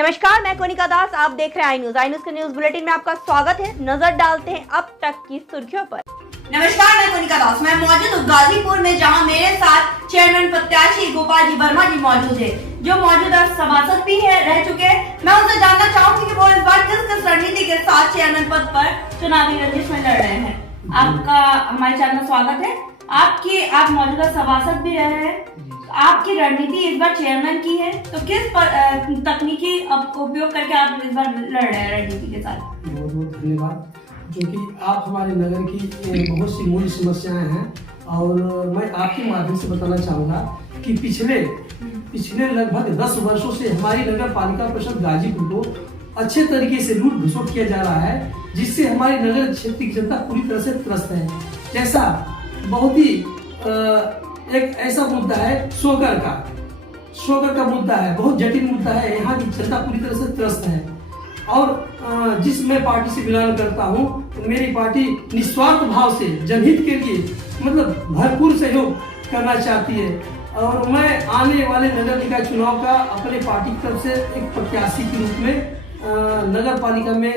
नमस्कार, मैं कोनिका दास। आप देख रहे हैं आई न्यूज के न्यूज बुलेटिन में आपका स्वागत है। नजर डालते हैं अब तक की सुर्खियों पर। नमस्कार, मैं कोनिका दास। मैं मौजूद हूँ गाजीपुर में, जहां मेरे साथ चेयरमैन प्रत्याशी गोपाल जी वर्मा जी मौजूद है, जो मौजूदा सभासद भी है रह चुके हैं। मैं उनसे जानना चाहूंगी कि वो इस बार किस रणनीति के साथ चेयरमैन पद पर चुनावी रंजिश में लड़ रहे हैं। आपका हमारे चैनल में स्वागत है। आप मौजूदा सभासद भी रहे हैं, आपकी रणनीति इस बार चेयरमैन की है, तो किस तकनीकी उपयोग करके आप इस बार लड़ रहे हैं रणनीति के साथ? बहुत बहुत धन्यवाद। जो कि आप हमारे नगर की बहुत सी मूल समस्याएं हैं और मैं आपके माध्यम से बताना चाहूँगा कि पिछले लगभग 10 वर्षों से हमारी नगर पालिका परिषद गाजीपुर को अच्छे तरीके से लूट घसोट किया जा रहा है, जिससे हमारी नगर क्षेत्र की जनता पूरी तरह से त्रस्त है। जैसा बहुत ही एक ऐसा मुद्दा है शोगर का मुद्दा है, बहुत जटिल मुद्दा है। यहाँ की जनता पूरी तरह से त्रस्त है और जिस मैं पार्टी से बिलोंग करता हूँ, तो मेरी पार्टी निस्वार्थ भाव से जनहित के लिए मतलब भरपूर सहयोग करना चाहती है। और मैं आने वाले नगर निकाय चुनाव का अपने पार्टी की तरफ से एक प्रत्याशी के रूप में नगर पालिका में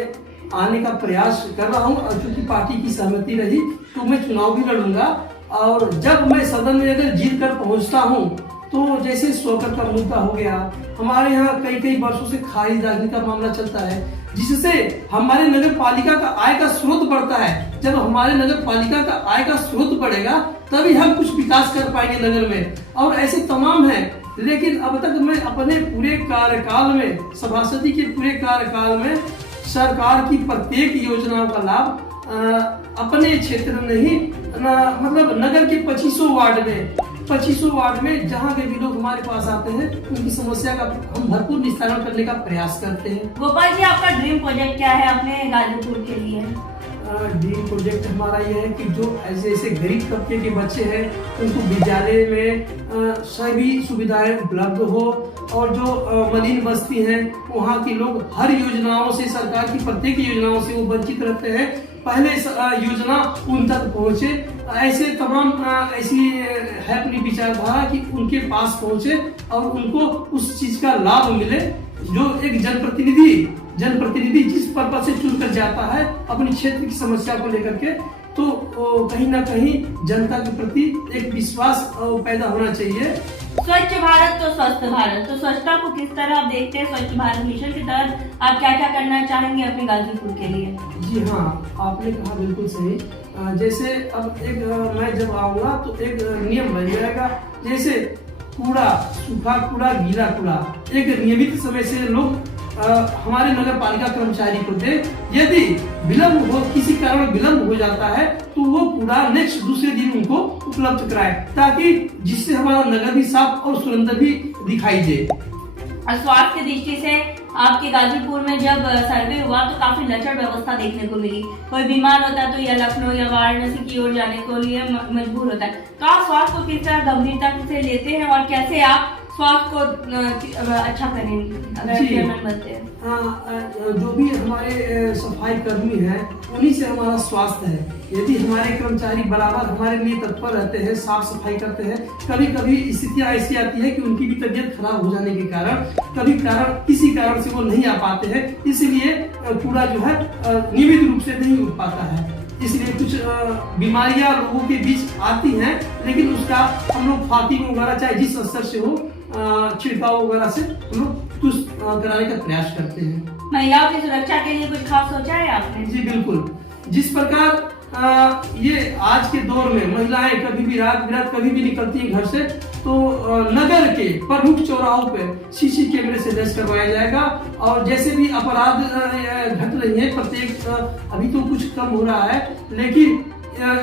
आने का प्रयास कर रहा हूँ। और चूंकि पार्टी की सहमति रही तो मैं चुनाव भी लड़ूंगा। और जब मैं सदन में अगर जीत कर पहुंचता हूं, तो जैसे शोकर का मुद्दा हो गया, हमारे यहाँ कई वर्षों से खारिजदारी का मामला चलता है, जिससे हमारे नगर पालिका का आय का स्रोत बढ़ता है। जब हमारे नगर पालिका का आय का स्रोत बढ़ेगा तभी हम कुछ विकास कर पाएंगे नगर में। और ऐसे तमाम है, लेकिन अब तक मैं अपने पूरे कार्यकाल में, सभासदी के पूरे कार्यकाल में सरकार की प्रत्येक योजनाओं का लाभ अपने क्षेत्र में ही मतलब नगर के 2500 वार्ड में जहाँ के भी लोग हमारे पास आते हैं, उनकी समस्या का हम भरपूर निस्तारण करने का प्रयास करते हैं। गोपाल जी, आपका ड्रीम प्रोजेक्ट क्या है अपने गाजीपुर के लिए? ड्रीम प्रोजेक्ट हमारा ये है कि जो ऐसे गरीब तबके के बच्चे हैं, उनको विद्यालय में सभी सुविधाएं उपलब्ध हो। और जो मलिन बस्ती है, वहाँ के लोग हर योजनाओं से, सरकार की प्रत्येक योजनाओं से वो वंचित रहते हैं। पहले योजना उन तक पहुँचे, ऐसे तमाम ऐसी है अपनी विचारधारा कि उनके पास पहुँचे और उनको उस चीज का लाभ मिले। जो एक जनप्रतिनिधि जिस पर्पज से चुनकर जाता है अपने क्षेत्र की समस्या को लेकर के, तो कहीं ना कहीं जनता के प्रति एक विश्वास पैदा होना चाहिए। स्वच्छ भारत तो स्वस्थ भारत, तो स्वच्छता को किस तरह आप देखते हैं? स्वच्छ भारत मिशन के तहत आप क्या क्या करना चाहेंगे अपने गाजीपुर के लिए? जी हाँ, आपने कहा बिल्कुल सही। जैसे अब मैं जब आऊंगा तो एक नियम बन जाएगा, जैसे कूड़ा, सूखा कूड़ा, गीला कूड़ा एक नियमित समय से लोग हमारे नगर पालिका कर्मचारी को दे। यदि विलम्ब हो, किसी कारण विलम्ब हो जाता है, तो वो कूड़ा नेक्स्ट दूसरे दिन उनको उपलब्ध कराए, ताकि जिससे हमारा नगर भी साफ और सुंदर भी दिखाई दे। और स्वास्थ्य की दृष्टि से आपके गाजीपुर में जब सर्वे हुआ तो काफी लचर व्यवस्था देखने को मिली। कोई बीमार होता है तो या लखनऊ या वाराणसी की ओर जाने के लिए मजबूर होता है। तो आप स्वास्थ्य को किस तरह गंभीरता से लेते हैं और कैसे आप स्वास्थ्य को अच्छा करेंगे अगर चेयरमैन बनते हैं? जो भी हमारे सफाई कर्मी हैं, उन्हीं से हमारा स्वास्थ्य है। यदि हमारे कर्मचारी बराबर हमारे लिए तत्पर रहते हैं, साफ सफाई करते हैं, कभी स्थितियां ऐसी आती है कि उनकी भी तबीयत खराब हो जाने के कारण किसी कारण से वो नहीं आ पाते हैं, इसलिए कूड़ा जो है नियमित रूप से नहीं उठ पाता है। इसलिए कुछ बीमारियां लोगों के बीच आती हैं, लेकिन उसका हम लोग फातिंग वगैरह चाहे जिस स्तर से हो, छिड़काव वगैरह से हम लोग कराने का प्रयास करते हैं। महिलाओं की सुरक्षा के लिए कुछ खास सोचा है आपने? जी बिल्कुल। जिस प्रकार ये आज के दौर में महिलाएं कभी भी रात बिरात कभी भी निकलती हैं घर से, तो नगर के प्रमुख चौराहों पे सीसी कैमरे से लैस करवाया जाएगा। और जैसे भी अपराध घट रही है, प्रत्येक अभी तो कुछ कम हो रहा है, लेकिन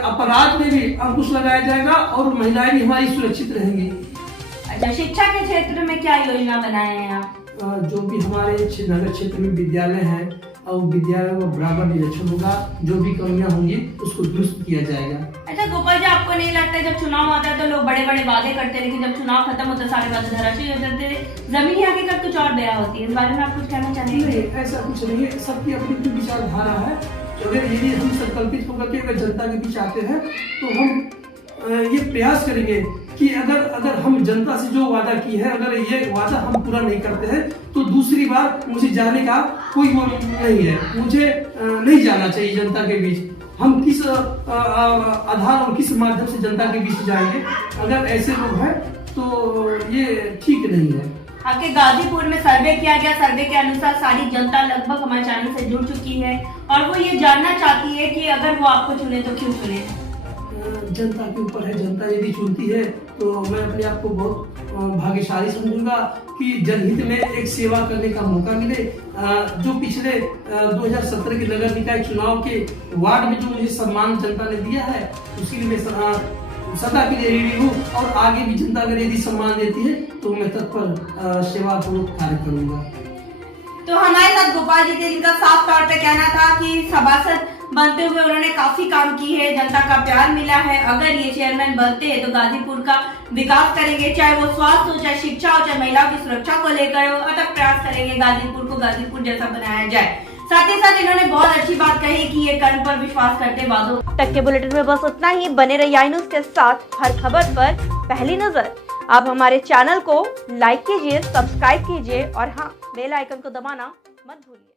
अपराध में भी अंकुश लगाया जाएगा और महिलाएं भी हमारी सुरक्षित रहेंगी। अच्छा, शिक्षा के क्षेत्र में क्या योजना बनाए हैं आप? जो भी हमारे नगर क्षेत्र में विद्यालय है, और विद्यालय में बराबर निरीक्षण होगा, जो भी कमियां होंगी उसको दुरुस्त किया जाएगा। अच्छा गोपाल जी, आपको नहीं लगता है जब चुनाव आता है तो लोग बड़े बड़े वादे करते हैं, लेकिन जब चुनाव खत्म होता है सारे वादे धराशायी हो जाते हैं, जमीनी हकीकत कुछ और बयां होती है? इस बारे में आप कुछ कहना चाहेंगे? नहीं, ऐसा कुछ नहीं है। सबकी अपनी अपनी विचारधारा है। अगर यदि हम संकल्पित होकर के अगर जनता के बीच आते हैं, तो हम ये प्रयास करेंगे कि अगर हम जनता से जो वादा की है, अगर ये वादा हम पूरा नहीं करते हैं तो दूसरी बार मुझे जाने का कोई वो नहीं है। मुझे नहीं जाना चाहिए जनता के बीच। हम किस आधार और किस माध्यम से जनता के बीच जाएंगे? अगर ऐसे लोग हैं तो ये ठीक नहीं है। आपके गाजीपुर में सर्वे किया गया, सर्वे के अनुसार सारी जनता लगभग हमारे चैनल से जुड़ चुकी है और वो ये जानना चाहती है कि अगर वो आपको चुने तो क्यों चुने? जनता के ऊपर है। जनता यदि चुनती है तो मैं अपने आप को बहुत भाग्यशाली समझूंगा कि जनहित में एक सेवा करने का मौका मिले। जो पिछले 2017 के नगर निकाय चुनाव के वार्ड में जो मुझे सम्मान जनता ने दिया है उसके लिए मैं सदा के लिए रेडी हूँ और आगे भी जनता अगर यदि सम्मान देती है तो मैं तत्पर सेवापूर्वक कार्य करूंगा। तो हमारे साथ गोपाल जी थे जिनका साफ तौर पे कहना था कि सभासद बनते हुए उन्होंने काफी काम की है, जनता का प्यार मिला है। अगर ये चेयरमैन बनते हैं तो गाजीपुर का विकास करेंगे, चाहे वो स्वास्थ्य हो, चाहे शिक्षा हो, चाहे महिलाओं की सुरक्षा को लेकर हो, अथक प्रयास करेंगे गाजीपुर को गाजीपुर जैसा बनाया जाए। साथ ही साथ इन्होंने बहुत अच्छी बात कही कि ये कर्म पर विश्वास करते वादों तक के बुलेटिन में बस इतना ही। बने रहिए आई न्यूज के साथ, हर खबर पर पहली नजर। आप हमारे चैनल को लाइक कीजिए, सब्सक्राइब कीजिए और हाँ, बेल आइकन को दबाना मत भूलिए।